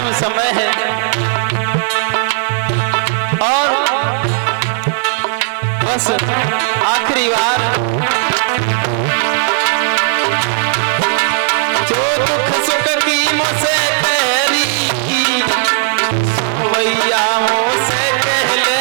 अंतिम समय है और बस आखिरी बार जो दुख सुख की मुझसे तेरी भैया मुझसे कह ले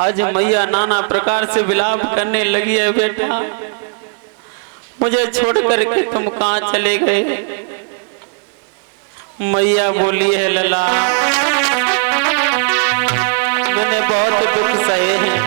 आज मैया नाना प्रकार से विलाप करने लगी है। बेटा मुझे छोड़ करके तुम कहाँ चले गए? मैया बोली है लला मैंने बहुत दुख सहे हैं।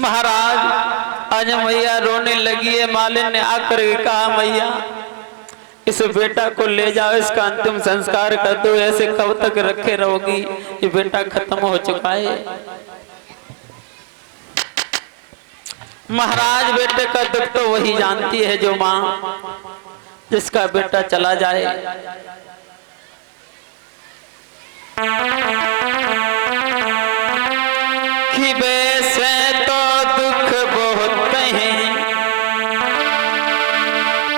महाराज आज मैया रोने लगी है। मालिन ने आकर कहा मैया इस बेटा को ले जाओ, इसका अंतिम संस्कार कर दो। ऐसे कब तक रखे रहोगी? ये बेटा खत्म हो चुका है। महाराज बेटे का दुख तो वही जानती है जो माँ जिसका बेटा चला जाए। कि वैसे तो दुख बहुत हैं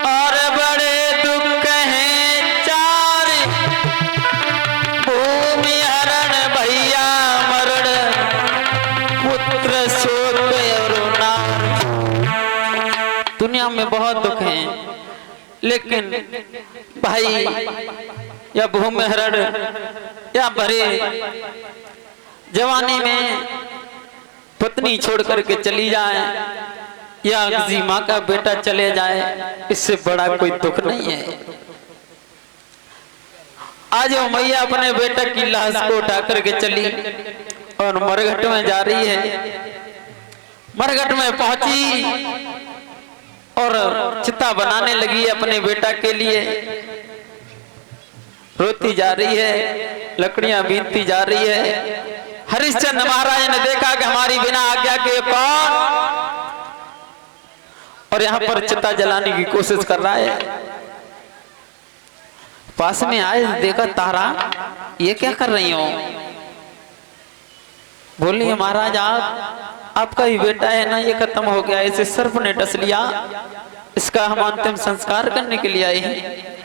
और बड़े दुख हैं चार, भूमि हरण भैया मरण, पुत्र शोक और नार। दुनिया में बहुत दुख हैं, लेकिन भाई या भूमि हरण या भरे जवानी में पत्नी छोड़ करके चली जाए या किसी माँ का बेटा चले जाए, इससे बड़ा कोई दुख नहीं है। आज वो मैया अपने बेटा की लाश को उठा करके चली और मरघट में जा रही है। मरघट में पहुंची और चिता बनाने लगी अपने बेटा के लिए। रोती जा रही है, लकड़ियां बीतती जा रही है। हरिश्चंद्र महाराज ने देखा कि हमारी बिना आज्ञा के कौन, और यहाँ पर चिता जलाने की कोशिश कर रहा है। पास में आए, देखा तारा ये क्या कर रही हो? बोली महाराज आपका ही बेटा है ना, ये खत्म हो गया, इसे सर्प ने डस लिया, इसका हम अंतिम संस्कार करने के लिए आए हैं।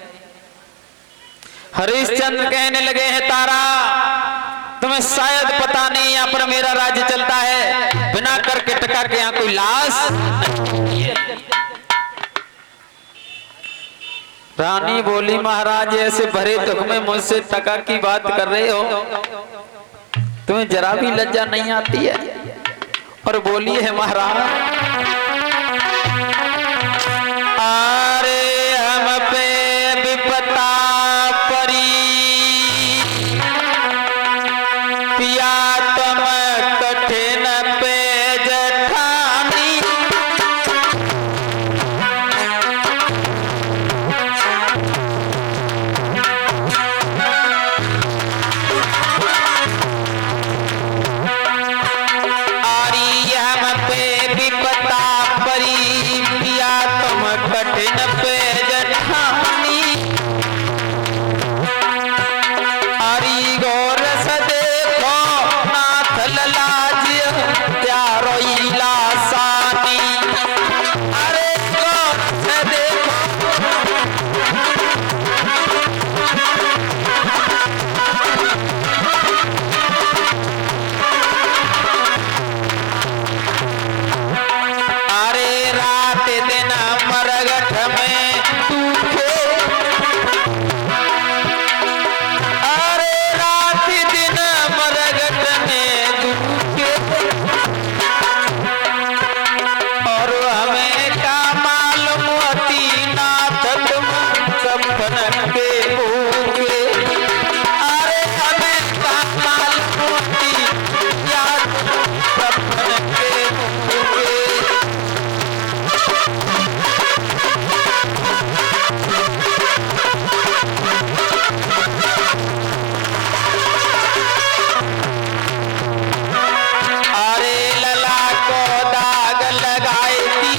हरिश्चंद्र कहने लगे हैं तारा तुम्हें शायद पता नहीं यहाँ पर मेरा राज्य चलता है, बिना करके टका के यहाँ कोई लाश। रानी बोली महाराज ऐसे भरे दुख में मुझसे टका की बात कर रहे हो, तुम्हें जरा भी लज्जा नहीं आती है? और बोली है महाराज अरे हम पे विपता परी, पिया तुम कठिन पे जेठानी, आरी हम पे विपता परी, पिया तुम कठिन पे जेठानी, आरी गौर से देखो नाथ ललाज त्यारो लासानी, अरे गौर से देखो अरे रात दिन मरघट में दुखे, अरे रात दिन मरघट में दुखे, और हमें का मालूम होती नाथ तुम कफन के भूखे, अरे हमें का मालूम होती या तुम कफन के भूखे। अरे लला को दाग लगाई थी,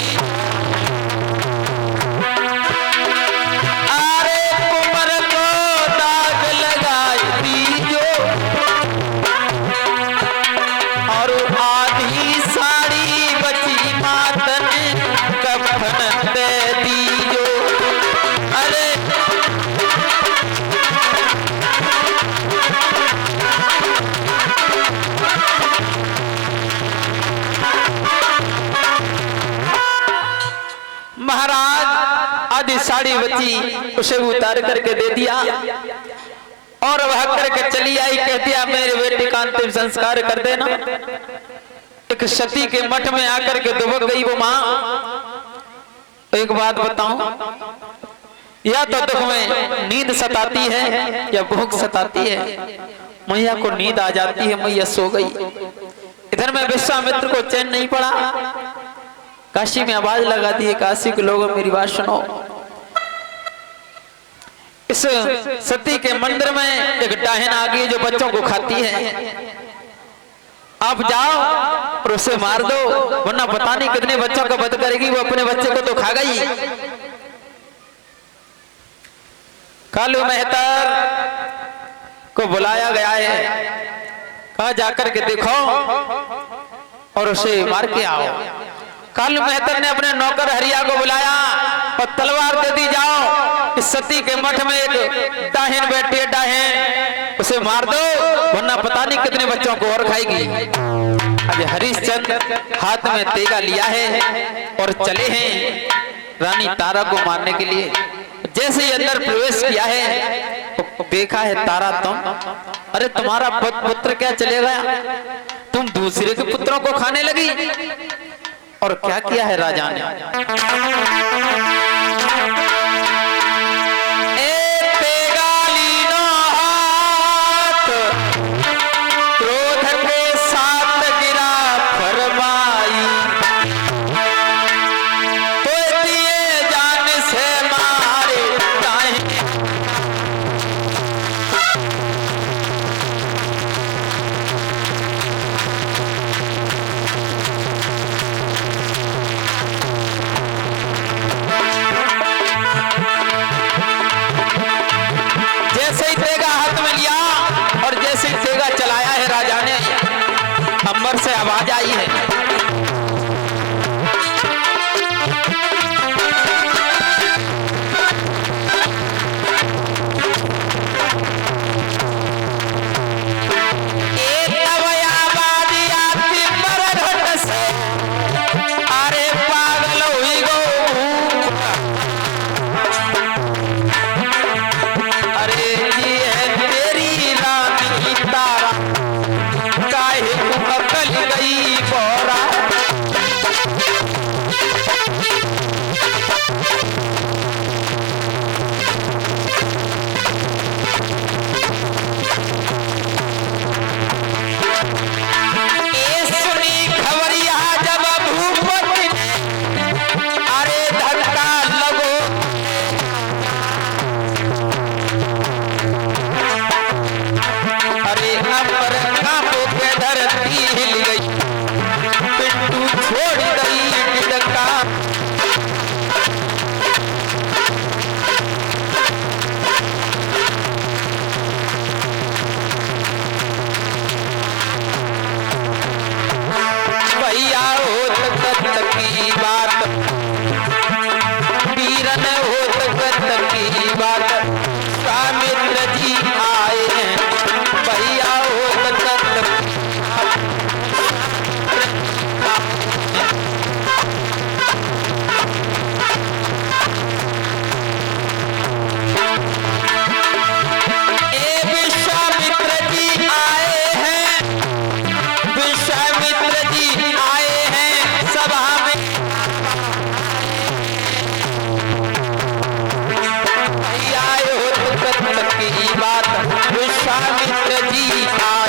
अरे कुमर को दाग लगाई थी जो, और आधी साड़ी बची मात ने कफन दे दी जो, अरे महाराज आधी साड़ी बची उसे उतार करके दे दिया और वह करके चली आई। कह दिया मेरे बेटे का अंतिम संस्कार कर देना। एक सती के मठ में आकर के दुबक गई वो माँ। एक बात बताऊं, या तो दुख में नींद सताती है या भूख सताती है। मैया को नींद आ जाती है, मैया सो गई। इधर में विश्वामित्र को चैन नहीं पड़ा, काशी में आवाज लगा दी है, काशी के लोगों मेरी बात सुनो। इस सती के मंदिर में एक डाहिन आ गई जो बच्चों को खाती है। आप जाओ और उसे मार दो, वरना पता नहीं कितने बच्चों का वध करेगी, वो अपने बच्चे को तो खा गई। कालू मेहतर को बुलाया गया है, कहा जाकर के देखो और उसे मार के आओ। कालू मेहतर ने अपने नौकर हरिया को बुलाया और तलवार दे दी, जाओ इस सती के मठ में एक डाहिन बैठी है, डाहिन उसे मार दो, वरना पता नहीं कितने बच्चों को और खाएगी। अब हरिश्चंद्र हाथ में तेगा लिया है और चले हैं रानी तारा को मारने के लिए। जैसे ही अंदर प्रवेश किया है तो देखा है तारा, तुम अरे तुम्हारा पुत्र क्या चले गया, तुम दूसरे के पुत्रों को खाने लगी। और क्या किया है राजा ने, अंबर से आवाज आई है, अरे पागल हुई गो, अरे ये है तेरी रानी तारा, काहे अकल गई बोरा। सुनी खबरिया जब भूपति, अरे धक्का लगो, अरे अमर कांपो के धरती हिल गई, पिट्टू छोड़ गई डका। भैया होत कत की बात, वीरन होत कत की बात, स्वामित्र जी आए हैं, भैया होत कत विश्वामित्र जी आए हैं, विश्वामित्र जी आए हैं सभा में, भैया होत कत की बात, विश्वामित्र जी आए